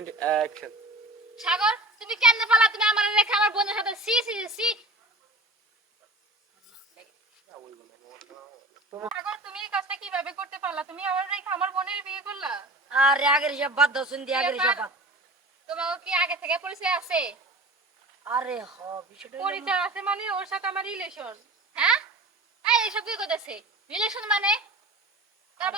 And action. সাগর তুমি কেন পালা? তুমি আমার রেখে আমার বোনের সাথে সি সি সি। সাগর তুমি এই কাজটা কিভাবে করতে পারলা? তুমি আমার রেখে আমার বোনের বিয়ে করলা? আরে আগের হিসাব বাদ দাও, শুনদি আগের হিসাব বাদ। তোমার কি আগে থেকে পরিচয় আছে? আরে হ বিষয়টা হলো- পরিচয় আছে মানে ওর সাথে আমার রিলেশন। হ্যাঁ এই এসব কি করতেছে? রিলেশন মানে তার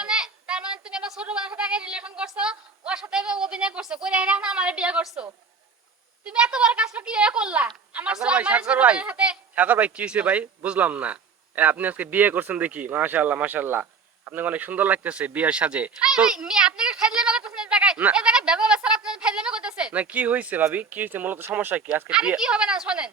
মানে তুমি আমার ছোট বোনের সাথে আগে রিলেশন করছো, ওর সাথে অভিনয় করছো, করে এখন আমার বিয়ে করছো। তুমি এত বড় কাজটা কিভাবে করলা? আমার সাগর ভাই, আমার ছোট সাগর ভাই, বোনের সাথে সাগর ভাই, কি হয়েছে ভাই? বুঝলাম না। আপনি আজকে বিয়ে করছেন দেখি, মাশাআল্লাহ মাশাআল্লাহ, আপনাকে অনেক সুন্দর লাগতেছে বিয়ের সাজে। তো মি আপনাকে ফাজলামি করতেছেন এই জায়গায়, না। এই জায়গায় ব্যবহার স্যার আপনি ফাজলামি করতেছেন। না, কি হয়েছে ভাবি? কি হয়েছে? মূলত সমস্যা কি আজকে আরে বিয়ে? কি হবে না শোনেন,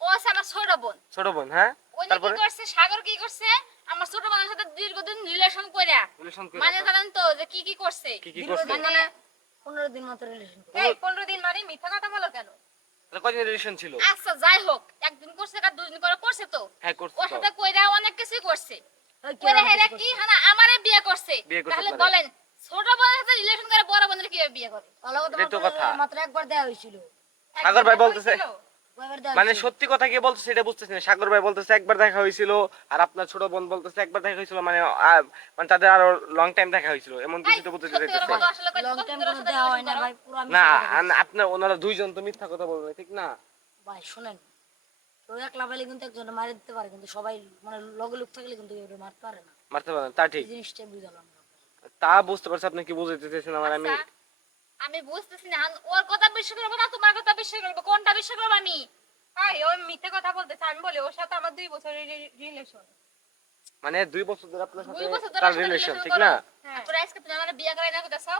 ও আছে আমার ছোট বোন। ছোট বোন, হ্যাঁ? ওই কি তারপরে করছে, সাগর কি করছে, আমার ছোট বোনের সাথে দীর্ঘদিন রিলেশন কইরা, রিলেশন করে মানে জানেন তো যে কি করছে? কি কি করছে? মানে 15 দিন মতো রিলেশন। এই 15 দিন মানে মিথ্যা কথা বলো কেন? তাহলে কয়দিন রিলেশন ছিল? আচ্ছা যাই হোক, একদিন করছে আর দুদিন করে করছে তো। হ্যাঁ, করছে ওর তো। সাথে কইরা অনেক কিছুই করছে। ওই কি কইরা আর হেরা কিছু কি করছে? হানা আমারে বিয়ে করছে। বিয়ে করছে তাহলে আপনারে। বলেন ছোট বোনের সাথে রিলেশন করে বড় বোনের কিভাবে বিয়ে করে? ভালো কথা এটাই তো কথা। মাত্র একবার দেয়া হয়েছিল। সাগর ভাই বলতেছে, কয়বার দেয়া মানে হয়েছিল? সত্যি কথা কি বলতেছে সেটা বুঝতেছি না। সাগর ভাই বলতেছে একবার দেখা হয়েছিল, আর আপনার ছোট বোন বলতেছে একবার দেখা হয়েছিল, মানে মানে তাদের আরো লং টাইম দেখা হয়েছিল, এমন কিছু তো বলতে সত্যি কথা চাইতেছে। বলো, আসলে কত লং কত টাইম দিনের কোনো সাথে দেওয়া হয় relation না করো? ভাই, পুরো আমি না, মিথ্যা কথা বলছি। আপনার ওনারা দুইজন তো মিথ্যা কথা বলবে, ঠিক না? ভাই শুনেন, কেউ একলা পেলে কিন্তু একজনে মারি দিতে পারে, কিন্তু সবাই মানে লগে লোক থাকলে কিন্তু কেউ মারতে পারে না। মারতে পারেন, তা ঠিক। এই জিনিসটাই বুঝালাম না। তা বুঝতে পারছি আপনি কি বুঝাইতে চাইছেন আমার। আমি আচ্ছা, আমি বুঝতেছি না ওর কথা বিশ্বাস করবো না তোমার কথা বিশ্বাস করবো, কোনটা বিশ্বাস করবো আমি? ভাই ও মিথ্যে কথা বলতেছে, আমি বলি ওর সাথে আমার 2 বছরের রিলেশন। মানে 2 বছর ধরে আপনার 2 সাথে বছর ধরে তার সাথে রিলেশন, রিলেশন ঠিক করো। না? হ্যাঁ তোরা আজকে তুমি আমার বিয়ে করাই না কইতাছো?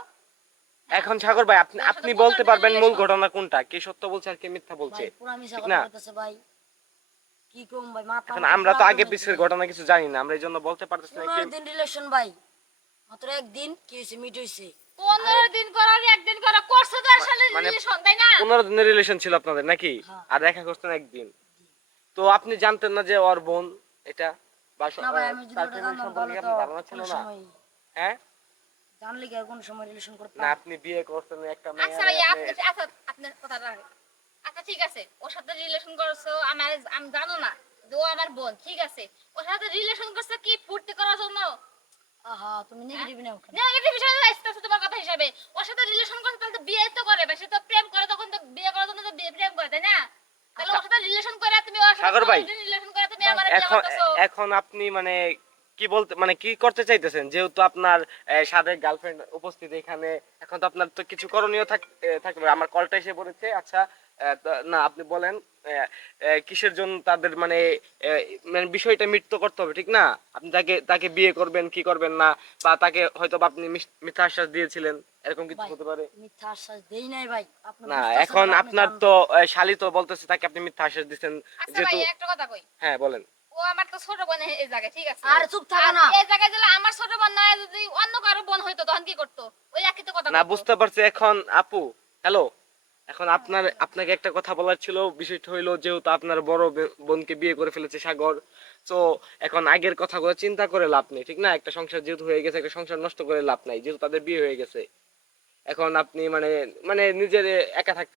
এখন সাগর ভাই, আপনি ওর সাথে আপনি 15 বলতে দিনের পারবেন মূল relation। ঘটনা কোনটা, কে সত্য বলছে আর কে মিথ্যা বলছে, ভাই পুরো মিশা ঠিক কথা না? বলতেছে ভাই। কি কম ভাই, মাথা এখন আমরা তো আগে পিছের ঘটনা কিছু জানি না, আমরা এই জন্য বলতে পারতেছি না 15 কে। দিন রিলেশন ভাই, মাত্র একদিন কি হয়েছে, মিট হয়েছে। 15 দিন করার একদিন করা করছে তো আসলে মানে রিলেশন, তাই না? 15 দিনের রিলেশন ছিল আপনাদের নাকি? হ্যাঁ। আর দেখা করতেন একদিন। তো আপনি জানতেন না যে ওর বোন এটা, বা না ভাই, আমি যদি তার ওটা ফ্যামিলি জানতাম সম্পর্কে তাহলে কি তো আপনার ধারণা ছিল কোনো না? সময় হ্যাঁ? জানলে কি আর কোনো সময় রিলেশন না, করতাম? আপনি বিয়ে করছেন একটা আচ্ছা মেয়ে, ভাই আচ্ছা আপনার কথাটা রাখেন। আচ্ছা ঠিক আছে, ওর সাথে রিলেশন করছো, আমি জানো না যে ও আমার বোন, ঠিক আছে। ওর সাথে রিলেশন করছে কি ফুর্তি করার জন্য? আহা, তুমি নেগেটিভ নাও কেন? নেগেটিভ হিসেবে আসতেছে তোমার কথা হিসাবে। ওর সাথে রিলেশন করছে তাহলে তো বিয়ে তো করে, সে তো প্রেম করে, তখন তো বিয়ে করার জন্য তো প্রেম করে, তাই না? তাহলে ওর সাথে রিলেশন করে তুমি ওর সাথে সাগর ভাই, রিলেশন করে তুমি আমার বিয়ে এখন করতেছো। এখন আপনি মানে কি বলতে, মানে কি করতে চাইতেছেন? যেহেতু আপনার সাবেক গার্লফ্রেন্ড উপস্থিত এখানে, এখন তো আপনার তো কিছু করণীয় থাকবে। আমার কলটা এসে পড়েছে। আচ্ছা, না আপনি বলেন, কিসের জন্য তাদের মানে মানে বিষয়টা মিটতো করতে হবে, ঠিক না? আপনি তাকে তাকে বিয়ে করবেন কি করবেন না, বা তাকে হয়তো বা আপনি মিথ্যা আশ্বাস দিয়েছিলেন, এরকম কিছু ভাই হতে পারে। মিথ্যা আশ্বাস দেই নাই ভাই, আপনি না, বুঝতেছেন এখন না, আপনি আপনার জানেন তো না। শালি তো বলতেছে তাকে আপনি মিথ্যা আশ্বাস দিচ্ছেন, আচ্ছা ভাই যেহেতু। একটা কথা কই, হ্যাঁ, বলেন। ও আমার তো ছোট বোন এই জায়গায়, ঠিক আছে? আরে চুপ থাকো আর না। এই জায়গায় যদি আমার ছোট বোন না যদি অন্য কারো বোন হইতো তখন কি করতো? ওই একই তো কথা না, বলতো। বুঝতে পারছি। এখন আপু, হ্যালো, এখন আপনাকে একটা কথা বলার ছিল। বিষয়টা হইলো, যেহেতু আপনার বড় বোনকে বিয়ে করে ফেলেছে সাগর, তো এখন আগের কথাগুলো চিন্তা করে লাভ নেই, ঠিক না? একটা সংসার যেহেতু হয়ে গেছে, একটা সংসার নষ্ট করে লাভ নাই, যেহেতু তাদের বিয়ে হয়ে গেছে। এখন আপনি মানে মানে নিজের একা থাকতে